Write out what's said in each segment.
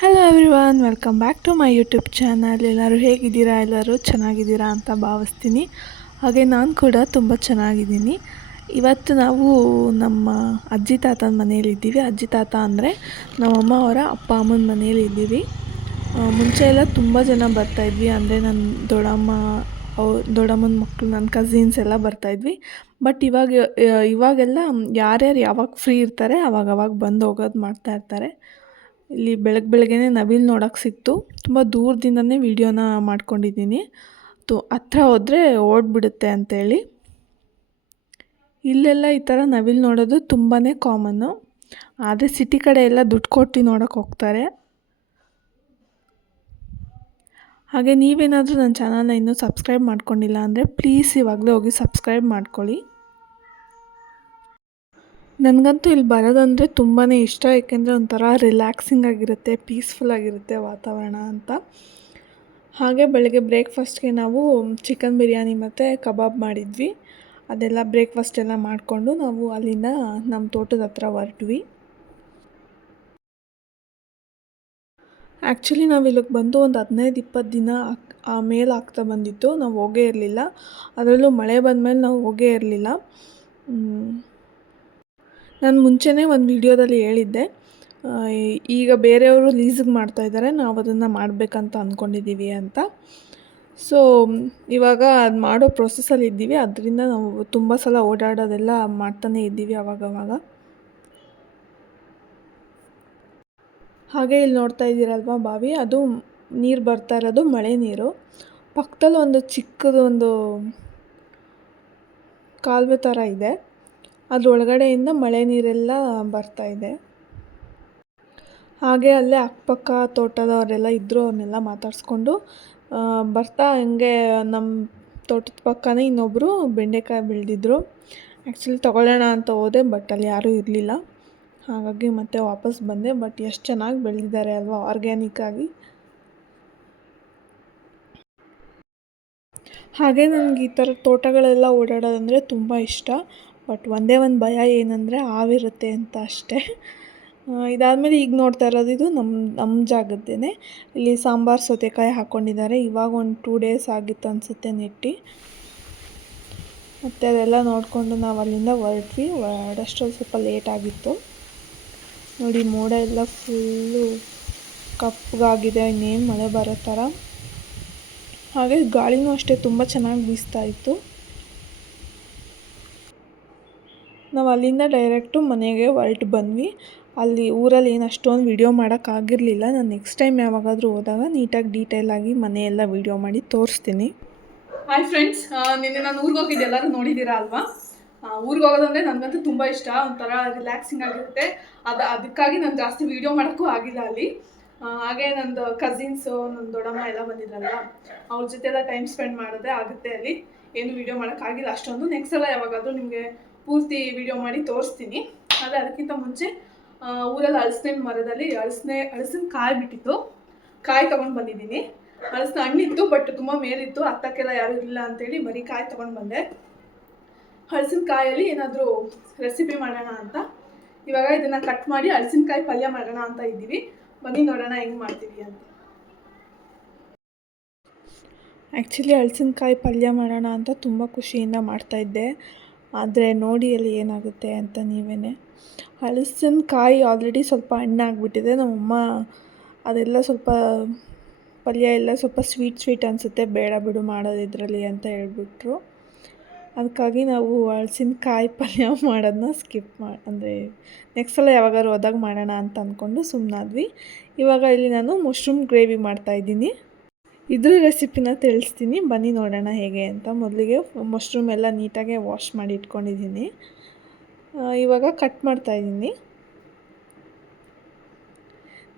Hello everyone, welcome back to my YouTube channel. ಎಲ್ಲರೂ ಹೇಗಿದ್ದೀರಾ? ಎಲ್ಲರೂ ಚೆನ್ನಾಗಿದ್ದೀರಾ ಅಂತ ಭಾವಿಸ್ತೀನಿ. ಹಾಗೆ ನಾನು ಕೂಡ ತುಂಬ ಚೆನ್ನಾಗಿದ್ದೀನಿ. ಇವತ್ತು ನಾವು ನಮ್ಮ ಅಜ್ಜಿ ತಾತನ ಮನೆಯಲ್ಲಿದ್ದೀವಿ. ಅಜ್ಜಿ ತಾತ ಅಂದರೆ ನಮ್ಮಮ್ಮ ಅವರ ಅಪ್ಪ ಅಮ್ಮನ ಮನೆಯಲ್ಲಿದ್ದೀವಿ. ಮುಂಚೆ ಎಲ್ಲ ತುಂಬ ಜನ ಬರ್ತಾಯಿದ್ವಿ. ಅಂದರೆ ನನ್ನ ದೊಡ್ಡಮ್ಮನ ಮಕ್ಕಳು, ನನ್ನ ಕಸಿನ್ಸ್ ಎಲ್ಲ ಬರ್ತಾಯಿದ್ವಿ. ಬಟ್ ಇವಾಗೆಲ್ಲ ಯಾರ್ಯಾರು ಯಾವಾಗ ಫ್ರೀ ಇರ್ತಾರೆ ಅವಾಗ ಬಂದು ಹೋಗೋದು ಮಾಡ್ತಾಯಿರ್ತಾರೆ. ಇಲ್ಲಿ ಬೆಳಗ್ಗೆನೇ ನವಿಲು ನೋಡೋಕ್ಕೆ ಸಿಕ್ತು. ತುಂಬ ದೂರದಿಂದನೇ ವೀಡಿಯೋನ ಮಾಡ್ಕೊಂಡಿದ್ದೀನಿ. ಹತ್ರ ಹೋದರೆ ಓಡಿಬಿಡುತ್ತೆ ಅಂತೇಳಿ. ಇಲ್ಲೆಲ್ಲ ಈ ಥರ ನವಿಲು ನೋಡೋದು ತುಂಬಾ ಕಾಮನ್ನು. ಆದರೆ ಸಿಟಿ ಕಡೆ ಎಲ್ಲ ದುಡ್ಡು ಕೊಟ್ಟು ನೋಡೋಕ್ಕೆ ಹೋಗ್ತಾರೆ. ಹಾಗೆ ನೀವೇನಾದರೂ ನನ್ನ ಚಾನಲ್ನ ಇನ್ನೂ ಸಬ್ಸ್ಕ್ರೈಬ್ ಮಾಡ್ಕೊಂಡಿಲ್ಲ ಅಂದರೆ ಪ್ಲೀಸ್ ಇವಾಗಲೇ ಹೋಗಿ ಸಬ್ಸ್ಕ್ರೈಬ್ ಮಾಡ್ಕೊಳ್ಳಿ. ನನಗಂತೂ ಇಲ್ಲಿ ಬರೋದಂದರೆ ತುಂಬಾ ಇಷ್ಟ. ಏಕೆಂದರೆ ಒಂಥರ ರಿಲ್ಯಾಕ್ಸಿಂಗ್ ಆಗಿರುತ್ತೆ, ಪೀಸ್ಫುಲ್ ಆಗಿರುತ್ತೆ ವಾತಾವರಣ ಅಂತ. ಹಾಗೆ ಬೆಳಗ್ಗೆ ಬ್ರೇಕ್ಫಾಸ್ಟ್ಗೆ ನಾವು ಚಿಕನ್ ಬಿರಿಯಾನಿ ಮತ್ತು ಕಬಾಬ್ ಮಾಡಿದ್ವಿ. ಅದೆಲ್ಲ ಬ್ರೇಕ್ಫಾಸ್ಟ್ ಎಲ್ಲ ಮಾಡಿಕೊಂಡು ನಾವು ಅಲ್ಲಿಂದ ನಮ್ಮ ತೋಟದ ಹತ್ರ ಹೊರಟ್ವಿ. ಆ್ಯಕ್ಚುಲಿ ನಾವು ಇಲ್ಲಿಗೆ ಬಂದು ಒಂದು 15-20 ದಿನ ಮೇಲೆ ಆಗ್ತಾ ಬಂದಿತ್ತು. ನಾವು ಹೋಗೇ ಇರಲಿಲ್ಲ. ಅದರಲ್ಲೂ ಮಳೆ ಬಂದಮೇಲೆ ನಾವು ಹೋಗೇ ಇರಲಿಲ್ಲ. ನಾನು ಮುಂಚೆನೇ ಒಂದು ವಿಡಿಯೋದಲ್ಲಿ ಹೇಳಿದ್ದೆ, ಈಗ ಬೇರೆಯವರು ಲೀಸಿಗೆ ಮಾಡ್ತಾಯಿದ್ದಾರೆ, ನಾವು ಅದನ್ನು ಮಾಡಬೇಕಂತ ಅಂದ್ಕೊಂಡಿದ್ದೀವಿ ಅಂತ. ಸೊ ಇವಾಗ ಅದು ಮಾಡೋ ಪ್ರೊಸೆಸಲ್ಲಿ ಇದ್ದೀವಿ. ಅದರಿಂದ ನಾವು ತುಂಬ ಸಲ ಓಡಾಡೋದೆಲ್ಲ ಮಾಡ್ತಾನೇ ಇದ್ದೀವಿ ಅವಾಗವಾಗ. ಹಾಗೆ ಇಲ್ಲಿ ನೋಡ್ತಾ ಇದ್ದೀರಲ್ವ ಬಾವಿ, ಅದು ನೀರು ಬರ್ತಾ ಇರೋದು ಮಳೆ ನೀರು. ಪಕ್ಕದಲ್ಲಿ ಒಂದು ಚಿಕ್ಕದೊಂದು ಕಾಲುವೆ ಥರ ಇದೆ. ಅದ್ರ ಒಳಗಡೆಯಿಂದ ಮಳೆ ನೀರೆಲ್ಲ ಬರ್ತಾ ಇದೆ. ಹಾಗೆ ಅಲ್ಲೇ ಅಕ್ಕಪಕ್ಕ ತೋಟದವರೆಲ್ಲ ಇದ್ದರು. ಅವ್ರನ್ನೆಲ್ಲ ಮಾತಾಡಿಸ್ಕೊಂಡು ಬರ್ತಾ ಹಂಗೆ ನಮ್ಮ ತೋಟದ ಪಕ್ಕನೇ ಇನ್ನೊಬ್ಬರು ಬೆಂಡೆಕಾಯಿ ಬೆಳೆದಿದ್ರು. ಆ್ಯಕ್ಚುಲಿ ತೊಗೊಳ್ಳೋಣ ಅಂತ ಹೋದೆ, ಬಟ್ ಅಲ್ಲಿ ಯಾರೂ ಇರಲಿಲ್ಲ. ಹಾಗಾಗಿ ಮತ್ತೆ ವಾಪಸ್ ಬಂದೆ. ಬಟ್ ಎಷ್ಟು ಚೆನ್ನಾಗಿ ಬೆಳೆದಿದ್ದಾರೆ ಅಲ್ವಾ, ಆರ್ಗ್ಯಾನಿಕ್ಕಾಗಿ. ಹಾಗೆ ನನಗೆ ಈ ಥರ ತೋಟಗಳೆಲ್ಲ ಓಡಾಡೋದಂದರೆ ತುಂಬ ಇಷ್ಟ. ಬಟ್ ಒಂದೇ ಒಂದು ಭಯ ಏನಂದರೆ ಹಾವಿರುತ್ತೆ ಅಂತ ಅಷ್ಟೇ. ಇದಾದಮೇಲೆ ಈಗ ನೋಡ್ತಾ ಇರೋದು ಇದು ನಮ್ಮ ಜಾಗದ್ದೇನೆ. ಇಲ್ಲಿ ಸಾಂಬಾರು ಸೌತೆಕಾಯಿ ಹಾಕ್ಕೊಂಡಿದ್ದಾರೆ. ಇವಾಗ ಒಂದು 2 ಡೇಸ್ ಆಗಿತ್ತು ಅನಿಸುತ್ತೆ ನೆಟ್ಟು. ಮತ್ತು ಅದೆಲ್ಲ ನೋಡಿಕೊಂಡು ನಾವು ಅಲ್ಲಿಂದ ಹೊರಡೋಷ್ಟರಲ್ಲಿ ಸ್ವಲ್ಪ ಲೇಟ್ ಆಗಿತ್ತು. ನೋಡಿ, ಮೋಡ ಎಲ್ಲ ಫುಲ್ಲು ಕಪ್ಪಗಾಗಿದೆ, ಇನ್ನೇನು ಮಳೆ ಬರೋ ಥರ. ಹಾಗೆ ಗಾಳಿನೂ ಅಷ್ಟೇ ತುಂಬ ಚೆನ್ನಾಗಿ ಬೀಸ್ತಾ ಇತ್ತು. ನಾವು ಅಲ್ಲಿಂದ ಡೈರೆಕ್ಟು ಮನೆಗೆ ಹೊರಟು ಬಂದ್ವಿ. ಅಲ್ಲಿ ಊರಲ್ಲಿ ಏನು ಅಷ್ಟೊಂದು ವೀಡಿಯೋ ಮಾಡೋಕ್ಕಾಗಿರಲಿಲ್ಲ. ನಾನು ನೆಕ್ಸ್ಟ್ ಟೈಮ್ ಯಾವಾಗಾದರೂ ಹೋದಾಗ ನೀಟಾಗಿ ಡೀಟೇಲಾಗಿ ಮನೆಯೆಲ್ಲ ವೀಡಿಯೋ ಮಾಡಿ ತೋರಿಸ್ತೀನಿ. ಹಾಯ್ ಫ್ರೆಂಡ್ಸ್, ನಿನ್ನೆ ನಾನು ಊರಿಗೆ ಹೋಗಿದ್ದೆ, ಎಲ್ಲರೂ ನೋಡಿದ್ದೀರಾ ಅಲ್ವಾ? ಊರಿಗೆ ಹೋಗೋದಂದರೆ ನನಗಂತೂ ತುಂಬ ಇಷ್ಟ. ಒಂಥರ ರಿಲ್ಯಾಕ್ಸಿಂಗ್ ಆಗಿರುತ್ತೆ. ಅದಕ್ಕಾಗಿ ನಾನು ಜಾಸ್ತಿ ವೀಡಿಯೋ ಮಾಡೋಕ್ಕೂ ಆಗಿಲ್ಲ ಅಲ್ಲಿ. ಹಾಗೆ ನಂದು ಕಸಿನ್ಸು, ನನ್ನ ದೊಡ್ಡಮ್ಮ ಎಲ್ಲ ಬಂದಿದ್ರಲ್ಲ, ಅವ್ರ ಜೊತೆ ಎಲ್ಲ ಟೈಮ್ ಸ್ಪೆಂಡ್ ಮಾಡೋದೇ ಆಗುತ್ತೆ ಅಲ್ಲಿ. ಏನು ವೀಡಿಯೋ ಮಾಡೋಕ್ಕಾಗಿಲ್ಲ ಅಷ್ಟೊಂದು. ನೆಕ್ಸ್ಟ್ ಎಲ್ಲ ಯಾವಾಗಾದರೂ ನಿಮಗೆ ಪೂರ್ತಿ ವೀಡಿಯೋ ಮಾಡಿ ತೋರಿಸ್ತೀನಿ. ಆದರೆ ಅದಕ್ಕಿಂತ ಮುಂಚೆ ಊರಲ್ಲಿ ಹಲಸಿನ ಮರದಲ್ಲಿ ಹಲಸಿನ ಕಾಯಿ ಬಿಟ್ಟಿತ್ತು. ಕಾಯಿ ತೊಗೊಂಡು ಬಂದಿದ್ದೀನಿ. ಹಲಸಿನ ಹಣ್ಣಿತ್ತು, ಬಟ್ ತುಂಬ ಮೇಲಿತ್ತು, ಹತ್ತಕ್ಕೆಲ್ಲ ಯಾರೂ ಇಲ್ಲ ಅಂತೇಳಿ ಬರೀ ಕಾಯಿ ತೊಗೊಂಡು ಬಂದೆ. ಹಲಸಿನಕಾಯಲ್ಲಿ ಏನಾದರೂ ರೆಸಿಪಿ ಮಾಡೋಣ ಅಂತ ಇವಾಗ ಇದನ್ನು ಕಟ್ ಮಾಡಿ ಹಲಸಿನಕಾಯಿ ಪಲ್ಯ ಮಾಡೋಣ ಅಂತ ಇದ್ದೀವಿ. ಬನ್ನಿ ನೋಡೋಣ ಹೆಂಗೆ ಮಾಡ್ತೀವಿ ಅಂತ. ಆ್ಯಕ್ಚುಲಿ ಹಲಸಿನಕಾಯಿ ಪಲ್ಯ ಮಾಡೋಣ ಅಂತ ತುಂಬ ಖುಷಿಯಿಂದ ಮಾಡ್ತಾಯಿದ್ದೆ. ಆದರೆ ನೋಡಿ ಅಲ್ಲಿ ಏನಾಗುತ್ತೆ ಅಂತ ನೀವೇ. ಹಲಸಿನಕಾಯಿ ಆಲ್ರೆಡಿ ಸ್ವಲ್ಪ ಹಣ್ಣಾಗ್ಬಿಟ್ಟಿದೆ. ನಮ್ಮಮ್ಮ ಅದೆಲ್ಲ ಸ್ವಲ್ಪ ಪಲ್ಯ ಎಲ್ಲ ಸ್ವಲ್ಪ ಸ್ವೀಟ್ ಅನಿಸುತ್ತೆ, ಬೇಡ ಬಿಡು ಮಾಡೋದು ಇದರಲ್ಲಿ ಅಂತ ಹೇಳ್ಬಿಟ್ರು. ಅದಕ್ಕಾಗಿ ನಾವು ಹಲಸಿನಕಾಯಿ ಪಲ್ಯ ಮಾಡೋದನ್ನ ಅಂದರೆ ನೆಕ್ಸ್ಟ್ ಸಲ ಯಾವಾಗಾದ್ರು ಹೋದಾಗ ಮಾಡೋಣ ಅಂತ ಅಂದ್ಕೊಂಡು ಸುಮ್ಮನಾದ್ವಿ. ಇವಾಗ ಇಲ್ಲಿ ನಾನು ಮಶ್ರೂಮ್ ಗ್ರೇವಿ ಮಾಡ್ತಾಯಿದ್ದೀನಿ. ಇದ್ರ ರೆಸಿಪಿನ ತಿಳಿಸ್ತೀನಿ, ಬನ್ನಿ ನೋಡೋಣ ಹೇಗೆ ಅಂತ. ಮೊದಲಿಗೆ ಮಶ್ರೂಮ್ ಎಲ್ಲ ನೀಟಾಗಿ ವಾಶ್ ಮಾಡಿ ಇಟ್ಕೊಂಡಿದ್ದೀನಿ. ಇವಾಗ ಕಟ್ ಮಾಡ್ತಾಯಿದ್ದೀನಿ.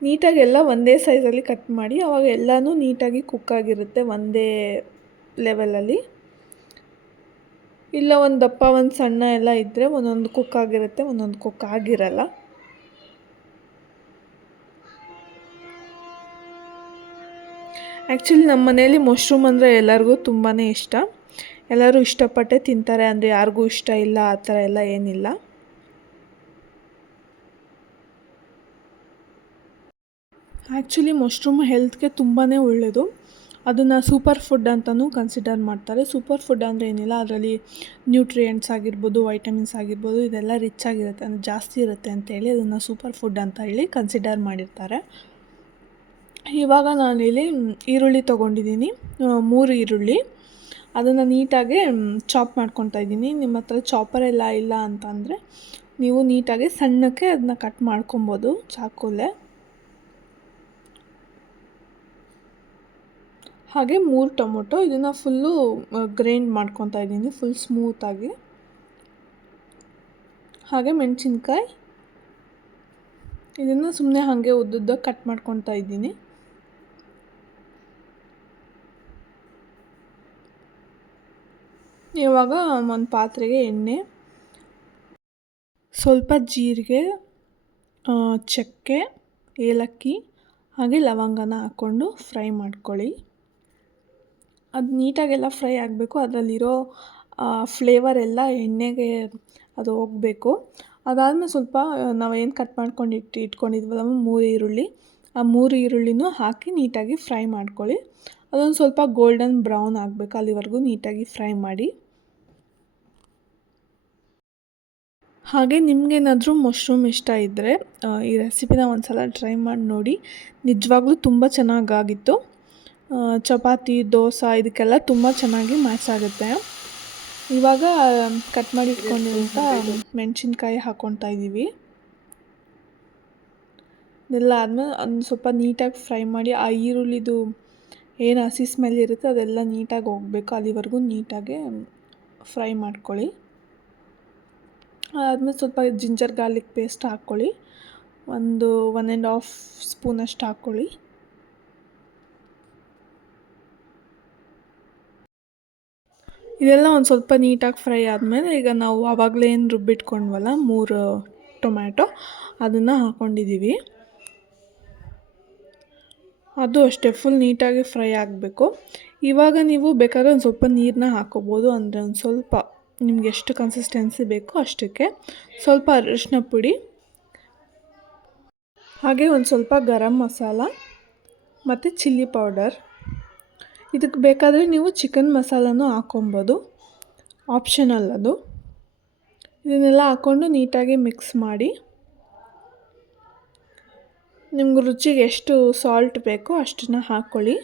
ನೀಟಾಗಿ ಎಲ್ಲ ಒಂದೇ ಸೈಜಲ್ಲಿ ಕಟ್ ಮಾಡಿ, ಆವಾಗ ಎಲ್ಲನೂ ನೀಟಾಗಿ ಕುಕ್ ಆಗಿರುತ್ತೆ ಒಂದೇ ಲೆವೆಲಲ್ಲಿ. ಇಲ್ಲ ಒಂದು ದಪ್ಪ ಒಂದು ಸಣ್ಣ ಎಲ್ಲ ಇದ್ದರೆ ಒಂದೊಂದು ಕುಕ್ ಆಗಿರುತ್ತೆ, ಒಂದೊಂದು ಕುಕ್ ಆಗಿರಲ್ಲ. ಆ್ಯಕ್ಚುಲಿ ನಮ್ಮ ಮನೆಯಲ್ಲಿ ಮಶ್ರೂಮ್ ಅಂದರೆ ಎಲ್ಲರಿಗೂ ತುಂಬಾ ಇಷ್ಟ. ಎಲ್ಲರೂ ಇಷ್ಟಪಟ್ಟೆ ತಿಂತಾರೆ. ಅಂದರೆ ಯಾರಿಗೂ ಇಷ್ಟ ಇಲ್ಲ ಆ ಥರ ಎಲ್ಲ ಏನಿಲ್ಲ. ಆ್ಯಕ್ಚುಲಿ ಮಶ್ರೂಮ್ ಹೆಲ್ತ್ಗೆ ತುಂಬಾ ಒಳ್ಳೆಯದು. ಅದನ್ನು ಸೂಪರ್ ಫುಡ್ ಅಂತಲೂ ಕನ್ಸಿಡರ್ ಮಾಡ್ತಾರೆ. ಸೂಪರ್ ಫುಡ್ ಅಂದರೆ ಏನಿಲ್ಲ, ಅದರಲ್ಲಿ ನ್ಯೂಟ್ರಿಯೆಂಟ್ಸ್ ಆಗಿರ್ಬೋದು, ವೈಟಮಿನ್ಸ್ ಆಗಿರ್ಬೋದು, ಇದೆಲ್ಲ ರಿಚ್ ಆಗಿರುತ್ತೆ, ಅಂದರೆ ಜಾಸ್ತಿ ಇರುತ್ತೆ ಅಂತೇಳಿ ಅದನ್ನು ಸೂಪರ್ ಫುಡ್ ಅಂತ ಹೇಳಿ ಕನ್ಸಿಡರ್ ಮಾಡಿರ್ತಾರೆ. ಇವಾಗ ನಾನಿಲ್ಲಿ ಈರುಳ್ಳಿ ತೊಗೊಂಡಿದ್ದೀನಿ, 3 ಈರುಳ್ಳಿ. ಅದನ್ನು ನೀಟಾಗಿ ಚಾಪ್ ಮಾಡ್ಕೊತಾ ಇದ್ದೀನಿ. ನಿಮ್ಮ ಹತ್ರ ಚಾಪರ್ ಎಲ್ಲ ಇಲ್ಲ ಅಂತಂದರೆ ನೀವು ನೀಟಾಗಿ ಸಣ್ಣಕ್ಕೆ ಅದನ್ನ ಕಟ್ ಮಾಡ್ಕೊಬೋದು ಚಾಕುಲೇ. ಹಾಗೆ 3 ಟೊಮೊಟೊ, ಇದನ್ನು ಫುಲ್ಲು ಗ್ರೈಂಡ್ ಮಾಡ್ಕೊತಾ ಇದ್ದೀನಿ ಫುಲ್ ಸ್ಮೂತಾಗಿ. ಹಾಗೆ ಮೆಣಸಿನ್ಕಾಯಿ, ಇದನ್ನು ಸುಮ್ಮನೆ ಹಾಗೆ ಉದ್ದುದ್ದಕ್ಕೆ ಕಟ್ ಮಾಡ್ಕೊತಾ ಇದ್ದೀನಿ. ಇವಾಗ ಒಂದು ಪಾತ್ರೆಗೆ ಎಣ್ಣೆ, ಸ್ವಲ್ಪ ಜೀರಿಗೆ, ಚಕ್ಕೆ, ಏಲಕ್ಕಿ ಹಾಗೆ ಲವಂಗನ ಹಾಕ್ಕೊಂಡು ಫ್ರೈ ಮಾಡ್ಕೊಳ್ಳಿ. ಅದು ನೀಟಾಗೆಲ್ಲ ಫ್ರೈ ಆಗಬೇಕು, ಅದರಲ್ಲಿರೋ ಫ್ಲೇವರ್ ಎಲ್ಲ ಎಣ್ಣೆಗೆ ಅದು ಹೋಗಬೇಕು. ಅದಾದಮೇಲೆ ಸ್ವಲ್ಪ ನಾವೇನು ಕಟ್ ಮಾಡ್ಕೊಂಡು ಇಟ್ಕೊಂಡಿದ್ವಲ್ಲ 3 ಈರುಳ್ಳಿ, ಆ 3 ಈರುಳ್ಳಿನೂ ಹಾಕಿ ನೀಟಾಗಿ ಫ್ರೈ ಮಾಡ್ಕೊಳ್ಳಿ. ಅದೊಂದು ಸ್ವಲ್ಪ ಗೋಲ್ಡನ್ ಬ್ರೌನ್ ಆಗಬೇಕು, ಅಲ್ಲಿವರೆಗೂ ನೀಟಾಗಿ ಫ್ರೈ ಮಾಡಿ. ಹಾಗೆ ನಿಮಗೇನಾದರೂ ಮಶ್ರೂಮ್ ಇಷ್ಟ ಇದ್ದರೆ ಈ ರೆಸಿಪಿನ ಒಂದು ಸಲ ಟ್ರೈ ಮಾಡಿ ನೋಡಿ. ನಿಜವಾಗ್ಲೂ ತುಂಬ ಚೆನ್ನಾಗಾಗಿತ್ತು. ಚಪಾತಿ, ದೋಸೆ ಇದಕ್ಕೆಲ್ಲ ತುಂಬ ಚೆನ್ನಾಗಿ ಮ್ಯಾಚ್ ಆಗುತ್ತೆ. ಇವಾಗ ಕಟ್ ಮಾಡಿ ಇಟ್ಕೊಂಡಿರುವಂಥ ಮೆಣಸಿನ್ಕಾಯಿ ಹಾಕ್ಕೊತಾ ಇದ್ದೀವಿ. ಇದೆಲ್ಲ ಆದಮೇಲೆ ಒಂದು ಸ್ವಲ್ಪ ನೀಟಾಗಿ ಫ್ರೈ ಮಾಡಿ, ಆ ಈರುಳ್ಳಿದು ಏನು ಹಸಿ ಸ್ಮೆಲ್ ಇರುತ್ತೆ ಅದೆಲ್ಲ ನೀಟಾಗಿ ಹೋಗಬೇಕು, ಅಲ್ಲಿವರೆಗೂ ನೀಟಾಗಿ ಫ್ರೈ ಮಾಡ್ಕೊಳ್ಳಿ. ಅದಾದಮೇಲೆ ಸ್ವಲ್ಪ ಜಿಂಜರ್ ಗಾರ್ಲಿಕ್ ಪೇಸ್ಟ್ ಹಾಕ್ಕೊಳ್ಳಿ, ಒಂದು 1.5 ಸ್ಪೂನಷ್ಟು ಹಾಕ್ಕೊಳ್ಳಿ. ಇದೆಲ್ಲ ಒಂದು ಸ್ವಲ್ಪ ನೀಟಾಗಿ ಫ್ರೈ ಆದಮೇಲೆ ಈಗ ನಾವು ಆವಾಗಲೇ ಏನು ರುಬ್ಬಿಟ್ಕೊಂಡ್ವಲ್ಲ 3 ಟೊಮ್ಯಾಟೊ, ಅದನ್ನು ಹಾಕ್ಕೊಂಡಿದ್ದೀವಿ. ಅದು ಅಷ್ಟೇ ಫುಲ್ ನೀಟಾಗಿ ಫ್ರೈ ಆಗಬೇಕು. ಇವಾಗ ನೀವು ಬೇಕಾದ್ರೆ ಒಂದು ಸ್ವಲ್ಪ ನೀರನ್ನ ಹಾಕ್ಕೋಬೋದು, ಅಂದರೆ ಒಂದು ಸ್ವಲ್ಪ ನಿಮ್ಗೆ ಎಷ್ಟು ಕನ್ಸಿಸ್ಟೆನ್ಸಿ ಬೇಕೋ ಅಷ್ಟಕ್ಕೆ. ಸ್ವಲ್ಪ ಅರಿಶಿನ ಪುಡಿ, ಹಾಗೆ ಒಂದು ಸ್ವಲ್ಪ ಗರಂ ಮಸಾಲ ಮತ್ತು ಚಿಲ್ಲಿ ಪೌಡರ್. ಇದಕ್ಕೆ ಬೇಕಾದರೆ ನೀವು ಚಿಕನ್ ಮಸಾಲನೂ ಹಾಕ್ಕೊಬೋದು, ಆಪ್ಷನಲ್ ಅದು. ಇದನ್ನೆಲ್ಲ ಹಾಕ್ಕೊಂಡು ನೀಟಾಗಿ ಮಿಕ್ಸ್ ಮಾಡಿ. ನಿಮ್ಗೆ ರುಚಿಗೆ ಎಷ್ಟು ಸಾಲ್ಟ್ ಬೇಕೋ ಅಷ್ಟನ್ನು ಹಾಕ್ಕೊಳ್ಳಿ.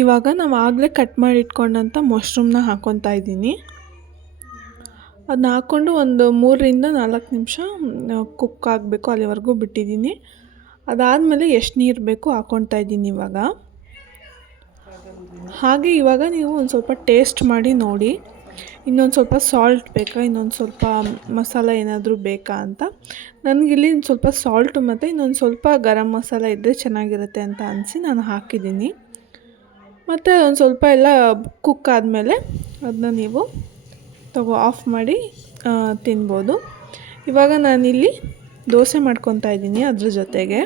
ಇವಾಗ ನಾವು ಆಗಲೇ ಕಟ್ ಮಾಡಿ ಇಟ್ಕೊಂಡಂಥ ಮಶ್ರೂಮ್ನ ಹಾಕ್ಕೊತಾ ಇದ್ದೀನಿ. ಅದನ್ನ ಹಾಕ್ಕೊಂಡು ಒಂದು 3ರಿಂದ 4 ನಿಮಿಷ ಕುಕ್ ಆಗಬೇಕು, ಅಲ್ಲಿವರೆಗೂ ಬಿಟ್ಟಿದ್ದೀನಿ. ಅದಾದಮೇಲೆ ಎಷ್ಟು ನೀರು ಬೇಕು ಹಾಕ್ಕೊತಾ ಇದ್ದೀನಿ ಇವಾಗ. ಹಾಗೆ ಇವಾಗ ನೀವು ಒಂದು ಸ್ವಲ್ಪ ಟೇಸ್ಟ್ ಮಾಡಿ ನೋಡಿ, ಇನ್ನೊಂದು ಸ್ವಲ್ಪ ಸಾಲ್ಟ್ ಬೇಕಾ, ಇನ್ನೊಂದು ಸ್ವಲ್ಪ ಮಸಾಲ ಏನಾದರೂ ಬೇಕಾ ಅಂತ. ನನಗಿಲ್ಲಿ ಸ್ವಲ್ಪ ಸಾಲ್ಟು ಮತ್ತು ಇನ್ನೊಂದು ಸ್ವಲ್ಪ ಗರಂ ಮಸಾಲ ಇದ್ದರೆ ಚೆನ್ನಾಗಿರುತ್ತೆ ಅಂತ ಅನಿಸಿ ನಾನು ಹಾಕಿದ್ದೀನಿ. ಮತ್ತು ಒಂದು ಸ್ವಲ್ಪ ಎಲ್ಲ ಕುಕ್ ಆದಮೇಲೆ ಅದನ್ನ ನೀವು ಆಫ್ ಮಾಡಿ ತಿನ್ಬೋದು. ಇವಾಗ ನಾನಿಲ್ಲಿ ದೋಸೆ ಮಾಡ್ಕೊತಾ ಇದ್ದೀನಿ ಅದ್ರ ಜೊತೆಗೆ.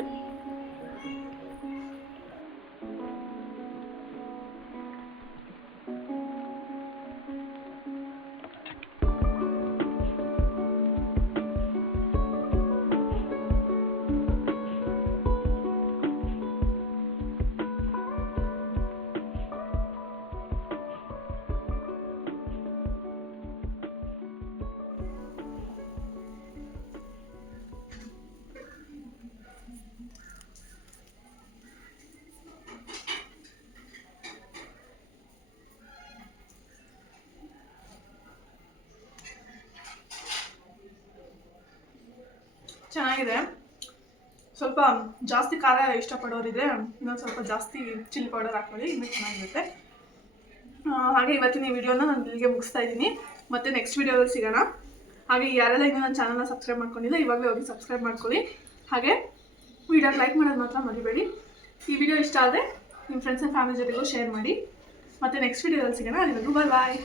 ಚೆನ್ನಾಗಿದೆ. ಸ್ವಲ್ಪ ಜಾಸ್ತಿ ಖಾರ ಇಷ್ಟಪಡೋರಿದ್ರೆ ಇನ್ನೊಂದು ಸ್ವಲ್ಪ ಜಾಸ್ತಿ ಚಿಲ್ಲಿ ಪೌಡರ್ ಹಾಕ್ಕೊಳ್ಳಿ, ಇನ್ನೂ ಚೆನ್ನಾಗಿರುತ್ತೆ. ಹಾಗೆ ಇವತ್ತಿನ ಈ ವಿಡಿಯೋನ ನಾನು ಇಲ್ಲಿಗೆ ಮುಗಿಸ್ತಾ ಇದ್ದೀನಿ. ಮತ್ತೆ ನೆಕ್ಸ್ಟ್ ವಿಡಿಯೋದಲ್ಲಿ ಸಿಗೋಣ. ಹಾಗೆ ಯಾರೆಲ್ಲ ಇನ್ನೂ ನನ್ನ ಚಾನಲ್ನ ಸಬ್ಸ್ಕ್ರೈಬ್ ಮಾಡ್ಕೊಂಡಿಲ್ಲ ಇವಾಗಲೇ ಹೋಗಿ ಸಬ್ಸ್ಕ್ರೈಬ್ ಮಾಡ್ಕೊಳ್ಳಿ. ಹಾಗೆ ವಿಡಿಯೋಗೆ ಲೈಕ್ ಮಾಡೋದು ಮಾತ್ರ ಮರಿಬೇಡಿ. ಈ ವಿಡಿಯೋ ಇಷ್ಟ ಆದರೆ ನಿಮ್ಮ ಫ್ರೆಂಡ್ಸ್ ಆ್ಯಂಡ್ ಫ್ಯಾಮಿಲಿ ಜೊತೆಗೂ ಶೇರ್ ಮಾಡಿ. ಮತ್ತೆ ನೆಕ್ಸ್ಟ್ ವಿಡಿಯೋದಲ್ಲಿ ಸಿಗೋಣ. ಅಲ್ಲಿವರೆಗೂ ಬಾಯ್.